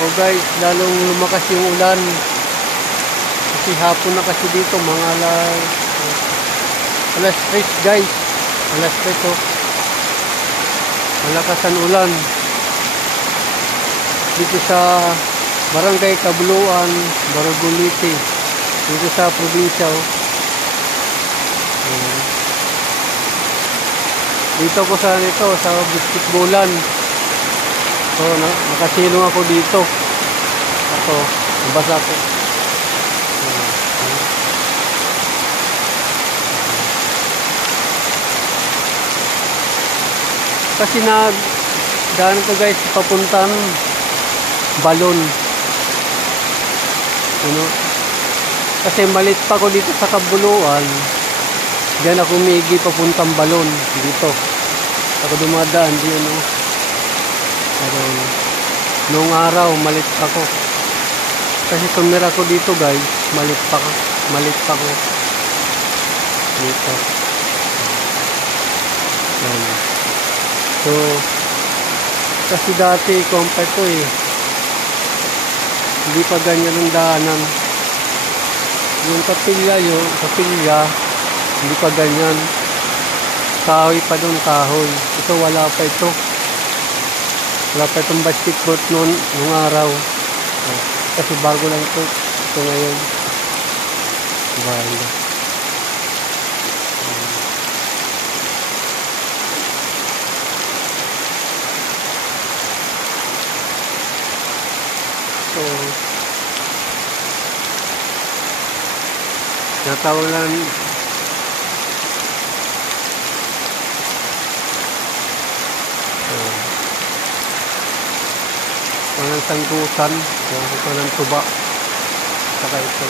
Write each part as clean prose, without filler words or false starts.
O guys, lalong lumakas yung ulan. Kasi hapon na kasi dito, mga alas 3 guys. Alas 3 oh. Malakas ang ulan. Dito sa Barangay Cabuluan, Baragulite. Dito sa probinsya oh. Dito ko sa basketballan. So, nakasilong ako dito. Ako, nabasa ko. Kasi daan ko guys, papuntang Balon. Kasi malit pa ko dito sa Cabuluan. Diyan ako umigi papuntang Balon. Dito. Ako dumadaan diyan oh. Pero noong araw malit pa ko. Kasi tumira ko dito guys, malit pa ko dito. So kasi dati compare to eh, hindi pa ganyan ang daanan. Yung kapilya hindi pa ganyan. Kahoy pa doon, kahoy. Ito wala pa ito. Wala pa itong basketball noon araw. Kasi bago lang ito. Ito ngayon. Bago. So, natawalan walang tanggutan, walang tuba, saka ito.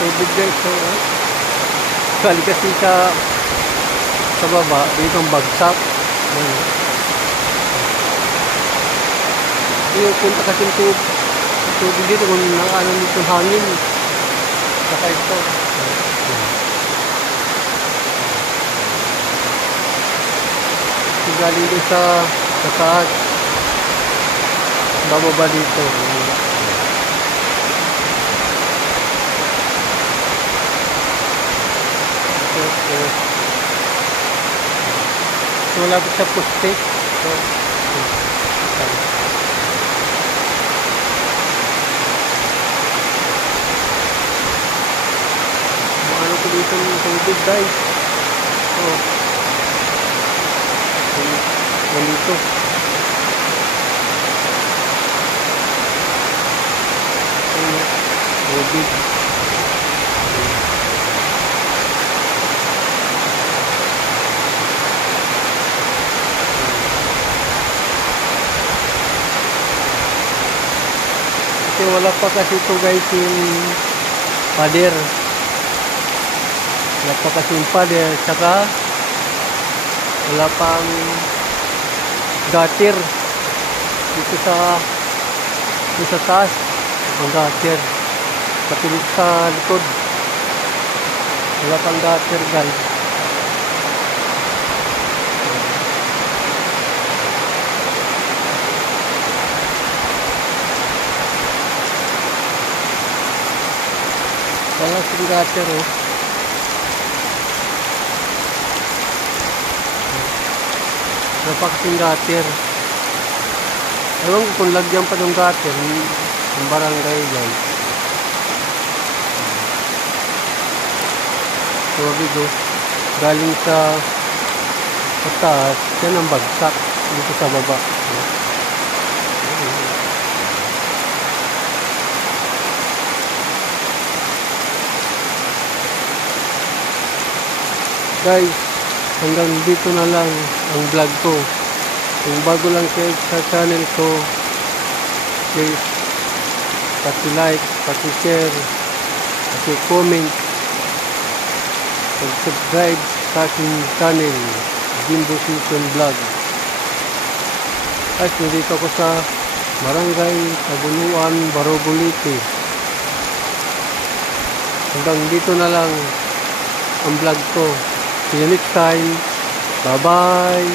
Tubig guys, so kali kasi sa baba dito ang bagsak. Yung punta kasi tubig dito kung nakaano dito hangin, saka ito galing doon sa taas, bababa dito. So, lapit sa poste. So, ano ko dito ng tubig guys. So, nandito. Tubig. Kasi wala pa kasi ito guys yung pader. Wala pa kasi yung pader. Tsaka wala pang gutter dito sa taas. Ang gutter pati dito sa likod wala pang gutter guys. Wala siyang gutter oh. Napakasing gutter. Ewan ko kung lagyan pa ng gutter ng barangay guys. Tubig oh. Galing sa taas, yan ang bagsak dito sa baba. Guys, hanggang dito na lang ang vlog ko. Kung bago lang kayo sa channel ko, please paki-like, paki-share, paki-comment, pag-subscribe sa aking channel, Jimbo Season Vlog. Guys, nandito ako sa Barangay Tabuluan, Barugulite. Hanggang dito na lang ang vlog ko. See you next time. Bye-bye.